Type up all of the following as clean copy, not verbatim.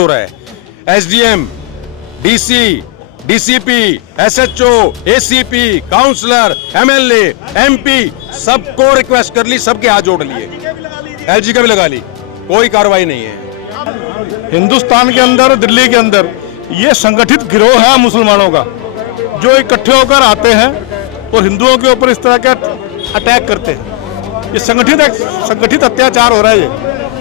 हो रहा है। SDM, DC, DCP, SHO, ACP, councillor, MLA, MP सबको रिक्वेस्ट कर ली, सबके हाथ जोड़ लिए, एलजी का भी लगा ली, कोई कार्रवाई नहीं है। हिंदुस्तान के अंदर, दिल्ली के अंदर ये संगठित गिरोह है मुसलमानों का, जो इकट्ठे होकर आते हैं और हिंदुओं के ऊपर इस तरह का अटैक करते हैं। ये संगठित अत्याचार हो रहा है, ये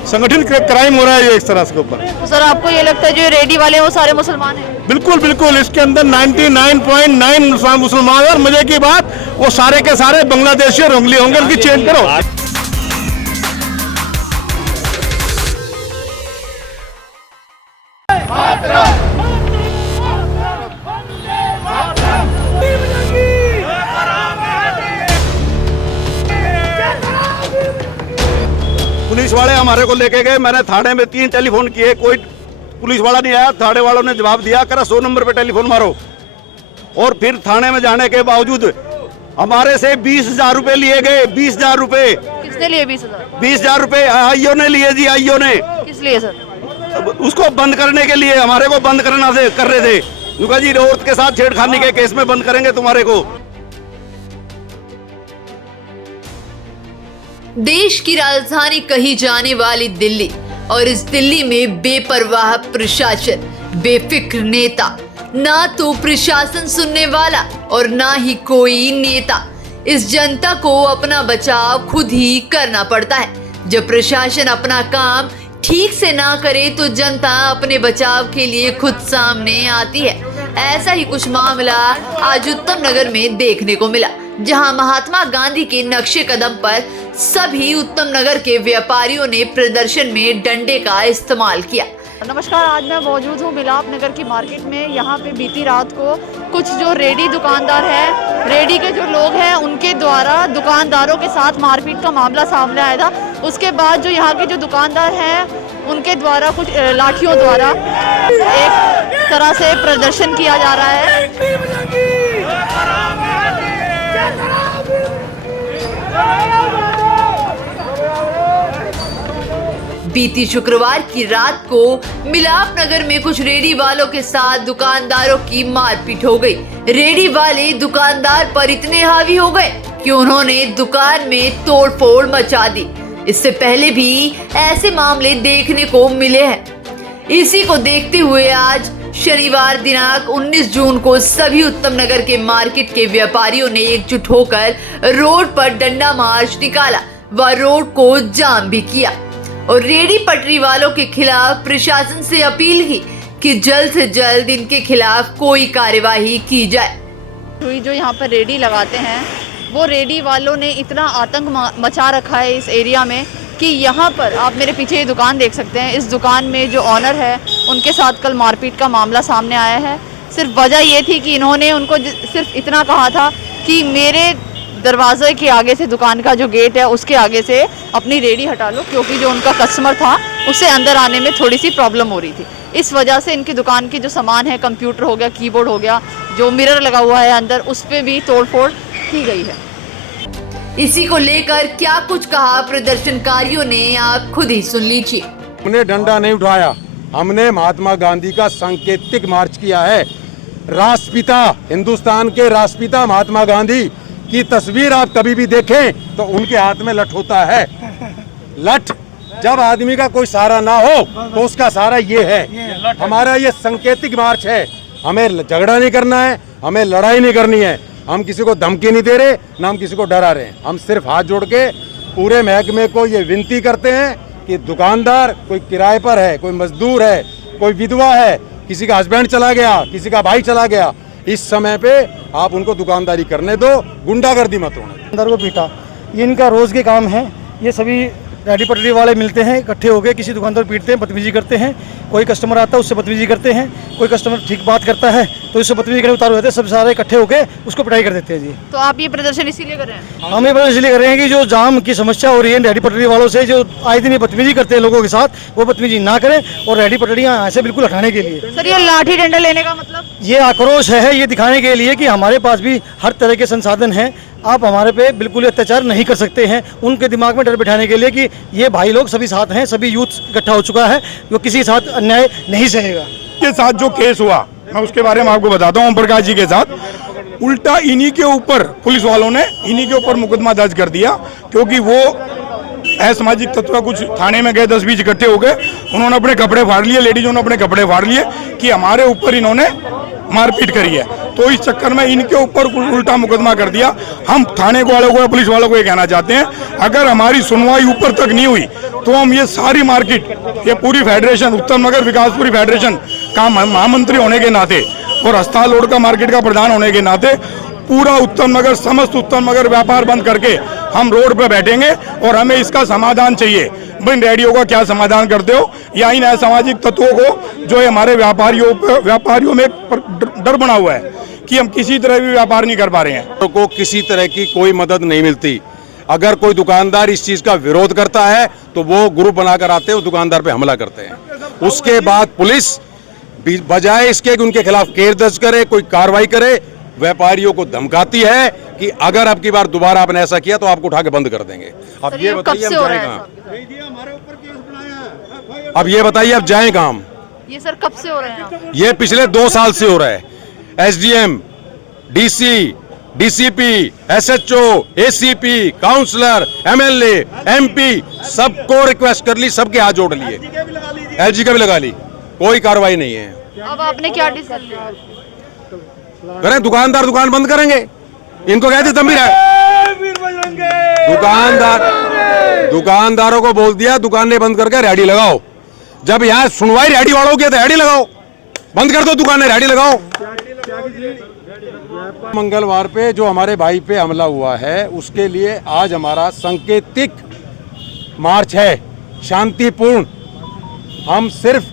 संगठित क्राइम हो रहा है ये इस तरह के ऊपर। तो सर आपको ये लगता है जो रेडी वाले हैं वो सारे मुसलमान हैं? बिल्कुल बिल्कुल, इसके अंदर 99.9 मुसलमान है। और मजे की बात, वो सारे के सारे बांग्लादेशी और रोंगली होंगे, उनकी चेंज करो। पुलिस वाले हमारे को लेके गए, मैंने थाने में 3 टेलीफोन किए, कोई पुलिस वाला नहीं आया। थाने वालों ने जवाब दिया, करा 100 नंबर पे टेलीफोन मारो। और फिर थाने में जाने के बावजूद हमारे से 20,000 रुपए लिए गए। 20,000 रुपए। किसने लिए 20,000? 20,000 रुपए आईओ ने लिए जी, आईओ ने। किस लिए सर? उसको बंद करने के लिए, हमारे को बंद करना से कर रहे थे। उनका जी औरत के साथ छेड़खानी के केस में बंद करेंगे तुम्हारे को। देश की राजधानी कही जाने वाली दिल्ली, और इस दिल्ली में बेपरवाह प्रशासन, बेफिक्र नेता, ना तो प्रशासन सुनने वाला और ना ही कोई नेता। इस जनता को अपना बचाव खुद ही करना पड़ता है। जब प्रशासन अपना काम ठीक से ना करे तो जनता अपने बचाव के लिए खुद सामने आती है। ऐसा ही कुछ मामला आज उत्तम नगर में देखने को मिला, जहां महात्मा गांधी के नक्शे कदम पर सभी उत्तम नगर के व्यापारियों ने प्रदर्शन में डंडे का इस्तेमाल किया। नमस्कार, आज मैं मौजूद हूँ मिलाप नगर की मार्केट में। यहाँ पे बीती रात को कुछ जो रेडी दुकानदार हैं, रेडी के जो लोग हैं, उनके द्वारा दुकानदारों के साथ मारपीट का मामला सामने आया था। उसके बाद जो यहाँ के जो दुकानदार हैं उनके द्वारा कुछ लाठियों द्वारा एक तरह से प्रदर्शन किया जा रहा है। बीती शुक्रवार की रात को मिलाप नगर में कुछ रेडी वालों के साथ दुकानदारों की मारपीट हो गई। रेडी वाले दुकानदार पर इतने हावी हो गए कि उन्होंने दुकान में तोड़फोड़ मचा दी। इससे पहले भी ऐसे मामले देखने को मिले हैं। इसी को देखते हुए आज शनिवार दिनांक 19 जून को सभी उत्तम नगर के मार्केट के व्यापारियों ने एकजुट होकर रोड पर डंडा मार्च निकाला व रोड को जाम भी किया और रेडी पटरी वालों के खिलाफ प्रशासन से अपील की कि जल्द से जल्द इनके खिलाफ कोई कार्यवाही की जाए। जो यहाँ पर रेडी लगाते हैं वो रेडी वालों ने इतना आतंक मचा रखा है इस एरिया में कि यहाँ पर आप मेरे पीछे ये दुकान देख सकते हैं। इस दुकान में जो ऑनर है उनके साथ कल मारपीट का मामला सामने आया है। सिर्फ वजह ये थी कि इन्होंने उनको सिर्फ इतना कहा था कि मेरे दरवाजे के आगे से, दुकान का जो गेट है उसके आगे से अपनी रेडी हटा लो, क्योंकि जो उनका कस्टमर था उससे अंदर आने में थोड़ी सी प्रॉब्लम हो रही थी। इस वजह से इनकी दुकान की जो सामान है, कंप्यूटर हो गया, कीबोर्ड हो गया, जो मिरर लगा हुआ है अंदर, उस पर भी तोड़फोड़ की गई है। इसी को लेकर क्या कुछ कहा प्रदर्शनकारियों ने, आप खुद ही सुन लीजिए। हमने डंडा नहीं उठाया, हमने महात्मा गांधी का सांकेतिक मार्च किया है। राष्ट्रपिता, हिंदुस्तान के राष्ट्रपिता महात्मा गांधी की तस्वीर आप कभी भी देखें तो उनके हाथ में लठ होता है। लठ, जब आदमी का कोई सहारा ना हो तो उसका सहारा ये है। हमारा ये सांकेतिक मार्च है। हमें झगड़ा नहीं करना है, हमें लड़ाई नहीं करनी है। हम किसी को धमकी नहीं दे रहे, ना हम किसी को डरा रहे हैं। हम सिर्फ हाथ जोड़ के पूरे महकमे को ये विनती करते हैं कि दुकानदार, कोई किराए पर है, कोई मजदूर है, कोई विधवा है, किसी का हस्बैंड चला गया, किसी का भाई चला गया, इस समय पे आप उनको दुकानदारी करने दो, गुंडागर्दी मत होने। दुकानदार को पीटा, ये इनका रोज के काम है। ये सभी रेडी पटरी वाले मिलते हैं, इकट्ठे हो गए, किसी दुकानदार पीटते हैं, बदतमीजी करते हैं। कोई कस्टमर आता है उससे बदतमीजी करते हैं, कोई कस्टमर ठीक बात करता है तो तो इससे बदतमीजी करने उतारू रहते हैं, सब सारे इकट्ठे होकर उसको पिटाई कर देते हैं जी। तो आप ये प्रदर्शन इसीलिए कर रहे हैं? हम ये प्रदर्शन इसलिए कर रहे हैं कि जो जाम की समस्या हो रही है रेहड़ी पटरी वालों से, जो आए दिन बदतमीजी करते हैं लोगों के साथ, वो बदतमीजी ना करें और रेहड़ी पटरियाँ यहाँ से बिल्कुल हटाने के लिए। सर ये लाठी डंडा लेने का मतलब? ये आक्रोश है ये दिखाने के लिए कि हमारे पास भी हर तरह के संसाधन हैं, आप हमारे पे बिल्कुल अत्याचार नहीं कर सकते हैं। उनके दिमाग में डर बिठाने के लिए कि ये भाई लोग सभी साथ हैं, सभी यूथ इकट्ठा हो चुका है, वो किसी साथ अन्याय नहीं सहेगा। के साथ जो केस हुआ मैं उसके बारे में आपको बताता हूँ। ओम प्रकाश जी के साथ उल्टा इन्हीं के ऊपर पुलिस वालों ने इन्हीं के ऊपर मुकदमा दर्ज कर दिया, क्योंकि वो असामाजिक तत्व कुछ थाने में गए, 10-20 इकट्ठे हो गए, उन्होंने अपने कपड़े फाड़ लिए, लेडीजों ने अपने कपड़े फाड़ लिए कि हमारे ऊपर इन्होंने मारपीट करी है। तो इस चक्कर में इनके ऊपर उल्टा मुकदमा कर दिया। हम थाने वालों को, पुलिस वालों को ये कहना चाहते हैं, अगर हमारी सुनवाई ऊपर तक नहीं हुई तो हम ये सारी मार्केट, ये पूरी फेडरेशन, उत्तम नगर विकासपुरी फेडरेशन का महामंत्री होने के नाते और हस्ताल रोड का मार्केट का प्रधान होने के नाते पूरा उत्तम नगर, समस्त उत्तम नगर व्यापार बंद करके हम रोड पर बैठेंगे और हमें इसका समाधान चाहिए। इन रेडियो का क्या समाधान करते हो, या इन असामाजिक तत्वों को जो है हमारे व्यापारियों में डर बना हुआ है कि हम किसी तरह भी व्यापार नहीं कर पा रहे हैं। को किसी तरह की कोई मदद नहीं मिलती। अगर कोई दुकानदार इस चीज का विरोध करता है तो वो ग्रुप बनाकर आते हैं, दुकानदार पे हमला करते हैं। उसके बाद पुलिस बजाय इसके कि उनके खिलाफ केस दर्ज करे, कोई कार्रवाई करे, व्यापारियों को धमकाती है कि अगर अब की बार दोबारा आपने ऐसा किया तो आपको उठा के बंद कर देंगे। अब ये बताइए अब जाएं कहाँ? अब ये बताइए अब जाएं कहाँ? ये सर कब से हो रहे हैं? ये पिछले 2 साल से हो रहा है। SDM, DC, DCP, SHO, ACP, councillor, MLA, MP सबको रिक्वेस्ट कर ली, सबके हाथ जोड़ लिए, एलजी का भी लगा ली, कोई कार्रवाई नहीं है। अब आपने क्या डिसीजन लिया? करें दुकानदार दुकान बंद करेंगे, इनको कहते दम भी रहे। दुकानदारों को बोल दिया दुकानें बंद करके रेहड़ी लगाओ। जब यहाँ सुनवाई रेहड़ी वालों की है तो रेहड़ी लगाओ, बंद कर दो दुकानें, रेहड़ी लगाओ। मंगलवार पे जो हमारे भाई पे हमला हुआ है उसके लिए आज हमारा सांकेतिक मार्च है, शांतिपूर्ण। हम सिर्फ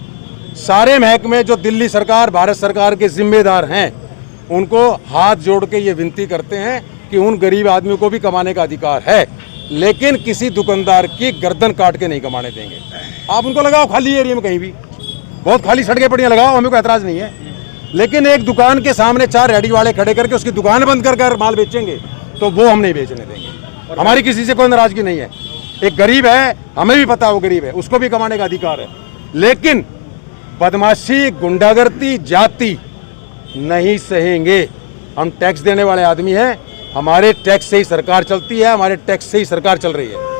सारे महकमे जो दिल्ली सरकार, भारत सरकार के जिम्मेदार हैं उनको हाथ जोड़ के ये विनती करते हैं कि उन गरीब आदमियों को भी कमाने का अधिकार है, लेकिन किसी दुकानदार की गर्दन काट के नहीं कमाने देंगे। आप उनको लगाओ खाली एरिया में, कहीं भी बहुत खाली सड़कें पड़ियाँ लगाओ, हमें कोई एतराज़ नहीं है, लेकिन एक दुकान के सामने 4 रेहड़ी वाले खड़े करके उसकी दुकान बंद कर माल बेचेंगे तो वो हम नहीं बेचने देंगे। हमारी किसी से कोई नाराजगी नहीं है। एक गरीब है, हमें भी पता है वो गरीब है, उसको भी कमाने का अधिकार है, लेकिन बदमाशी, गुंडागर्दी, जाति नहीं सहेंगे। हम टैक्स देने वाले आदमी हैं, हमारे टैक्स से ही सरकार चलती है, हमारे टैक्स से ही सरकार चल रही है।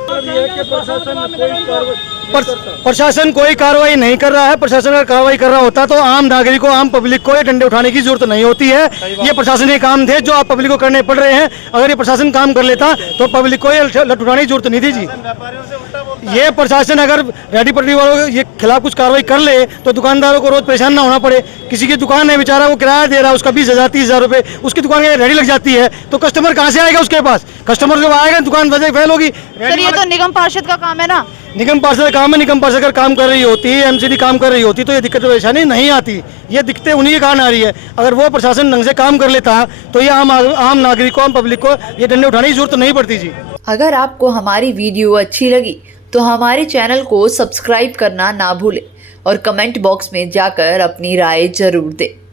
प्रशासन कोई कार्रवाई नहीं कर रहा है। प्रशासन अगर कार्रवाई कर रहा होता तो आम नागरिकों, आम पब्लिक को ये डंडे उठाने की जरूरत नहीं होती है। ये प्रशासन के काम थे जो आप पब्लिक को करने पड़ रहे हैं। अगर ये प्रशासन काम कर लेता तो पब्लिक को ये लठ उठाने की जरूरत नहीं थी जी। ये प्रशासन अगर रेहड़ी पटरी वालों के खिलाफ कुछ कार्रवाई कर ले तो दुकानदारों को रोज परेशान ना होना पड़े। किसी की दुकान है, बेचारा वो किराया दे रहा है, उसका 20,000 30,000 रुपए, उसकी दुकान में रेहड़ी लग जाती है तो कस्टमर कहाँ से आएगा उसके पास? कस्टमर जब आएगा दुकान वजह फेल होगी। सर ये तो निगम पार्षद का काम है ना? निगम पार्षद का काम है। निगम पार्षद अगर काम कर रही होती, एमसीडी काम कर रही होती तो ये दिक्कत परेशानी नहीं आती। ये दिक्कतें उन्हीं के कारण आ रही है। अगर वो प्रशासन ढंग से काम कर लेता तो ये आम नागरिकों, आम पब्लिक को ये डंडे उठाने की जरूरत नहीं पड़ती जी। अगर आपको हमारी वीडियो अच्छी लगी तो हमारे चैनल को सब्सक्राइब करना ना भूलें और कमेंट बॉक्स में जाकर अपनी राय जरूर दें।